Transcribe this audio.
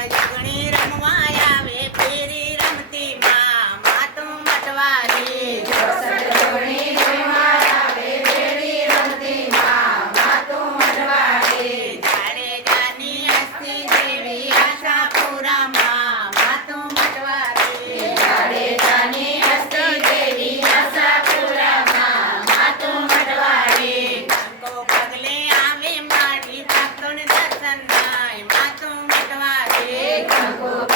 la llanera. campo,